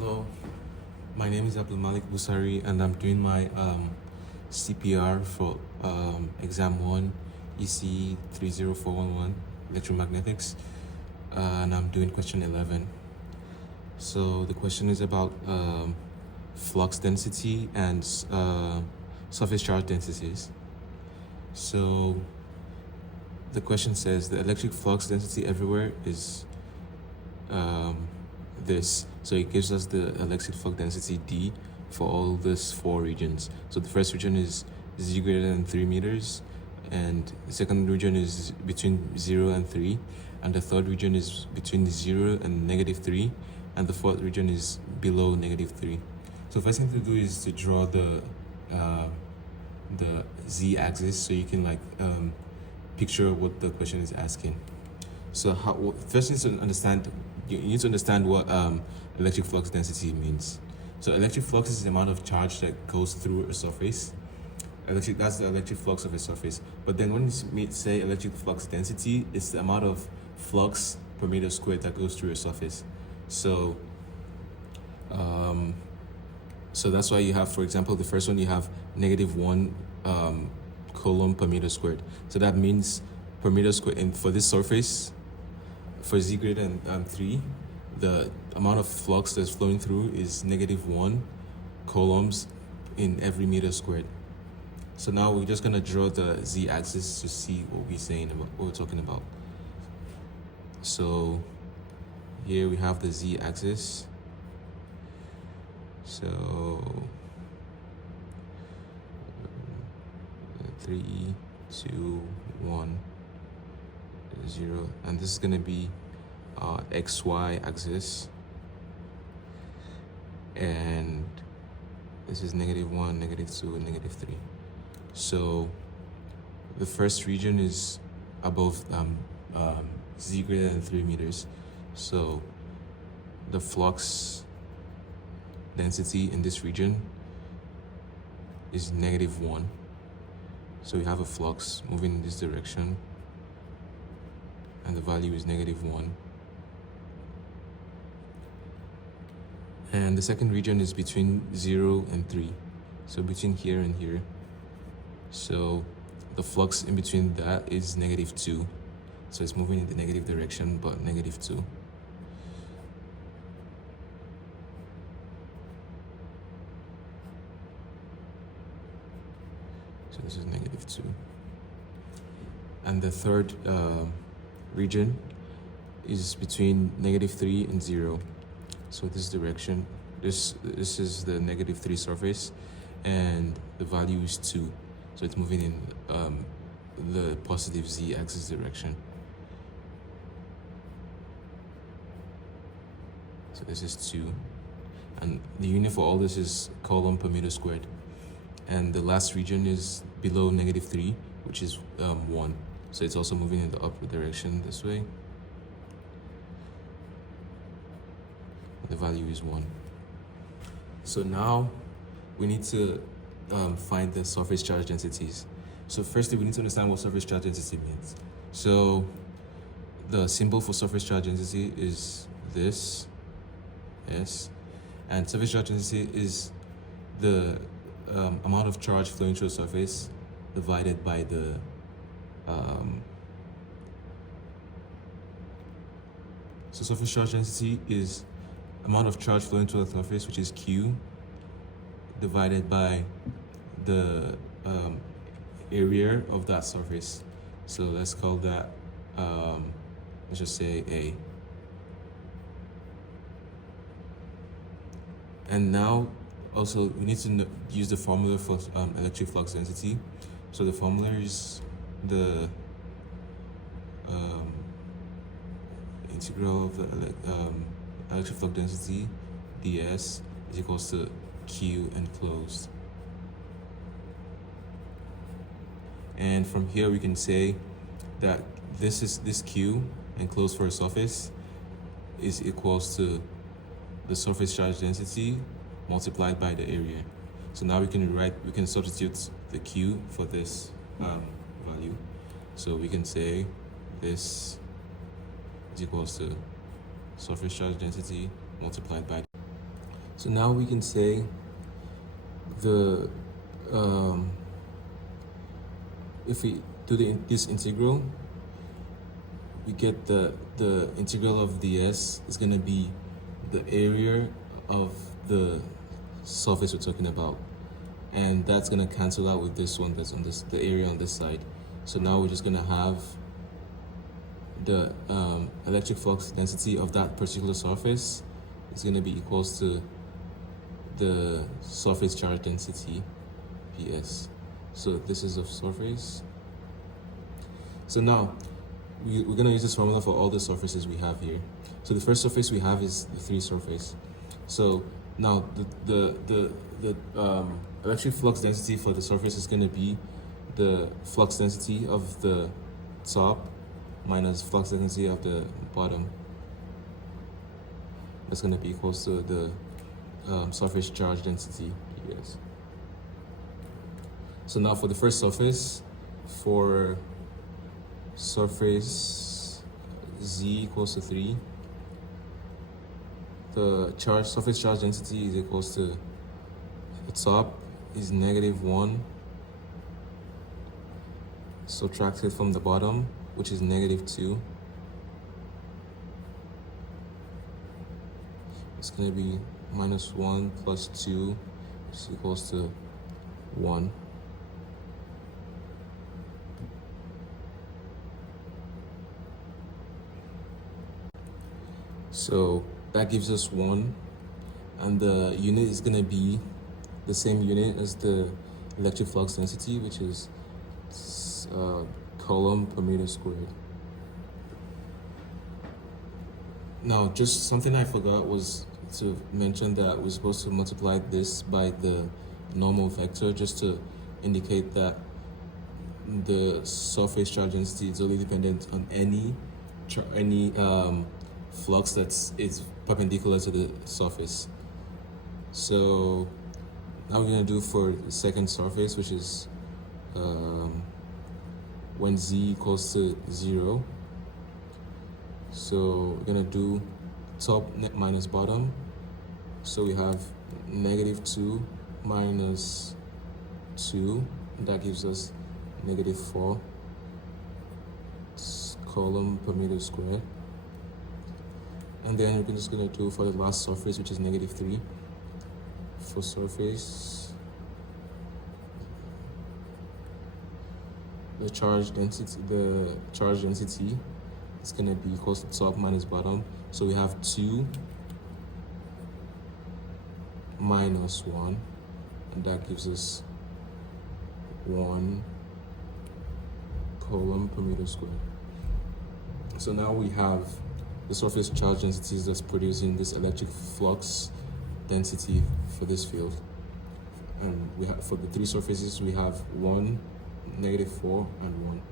Hello, my name is Abdul Malik Busari and I'm doing my CPR for exam 1 ECE 30411 electromagnetics, and I'm doing question 11. So the question is about flux density and surface charge densities. So the question says the electric flux density everywhere is this. So it gives us the electric flux density D for all these 4 regions. So the first region is Z greater than 3 meters, and the second region is between 0 and 3, and the third region is between 0 and -3, and the fourth region is below -3. So first thing to do is to draw the Z-axis so you can picture what the question is asking. So first you need to understand what electric flux density means. So electric flux is the amount of charge that goes through a surface. That's the electric flux of a surface. But then when you say electric flux density, it's the amount of flux per meter squared that goes through a surface. So that's why you have, for example, the first one you have -1 coulomb per meter squared. So that means per meter squared, and for this surface, for Z greater than 3, the amount of flux that's flowing through is -1 coulombs in every meter squared. So now we're just gonna draw the Z-axis to see what we're talking about. So here we have the Z-axis. So 3, 2, 1, 0, and this is going to be XY axis, and this is -1, -2, and -3. So the first region is above Z greater than 3 meters. So the flux density in this region is -1. So we have a flux moving in this direction, and the value is -1. And the second region is between 0 and 3, so between here and here. So the flux in between that is -2, so it's moving in the negative direction, but -2. So this is -2. And the third region is between -3 and 0. So this direction, this is the -3 surface, and the value is 2. So it's moving in the positive Z-axis direction. So this is 2. And the unit for all this is coulomb per meter squared. And the last region is below -3, which is 1. So it's also moving in the upward direction this way. The value is 1. So now we need to find the surface charge densities. So firstly, we need to understand what surface charge density means. So the symbol for surface charge density is this, S, and surface charge density is the amount of charge flowing through a surface divided by the so surface charge density is amount of charge flowing through the surface, which is Q, divided by the area of that surface. So let's call that let's just say A. And now also we need to use the formula for electric flux density. So the formula is the integral of the electric flux density, ds, is equals to Q enclosed. And from here we can say that this Q enclosed for a surface is equals to the surface charge density multiplied by the area. So now we can substitute the Q for this value. So we can say this is equals to surface charge density multiplied by. So now we can say the if we do this integral, we get the integral of ds is going to be the area of the surface we're talking about, and that's going to cancel out with this one that's on this, the area on this side. So now we're just going to have the electric flux density of that particular surface is going to be equals to the surface charge density, PS. So this is the surface. So now we're going to use this formula for all the surfaces we have here. So the first surface we have is the 3 surface. So now the electric flux density for the surface is going to be the flux density of the top minus flux density of the bottom. That's going to be equals to the surface charge density, PS. So now for the first surface, for surface z equals to 3, the surface charge density is equals to the top is -1 subtracted from the bottom, which is -2. It's going to be -1 plus 2, which is equals to 1. So that gives us 1, and the unit is going to be the same unit as the electric flux density, which is coulomb per meter squared. Now, just something I forgot was to mention that we're supposed to multiply this by the normal vector just to indicate that the surface charge density is only dependent on any flux is perpendicular to the surface. So now we're going to do for the second surface, which is when z equals to 0. So we're going to do top minus bottom. So we have -2 minus 2, and that gives us -4 coulomb per meter squared. And then we're just going to do for the last surface, which is -3. For surface, the charge density is going to be equals to top minus bottom. So we have 2 minus 1, and that gives us 1 coulomb per meter squared. So now we have the surface charge densities that's producing this electric flux density for this field. And we have, for the 3 surfaces, we have 1, -4, and 1.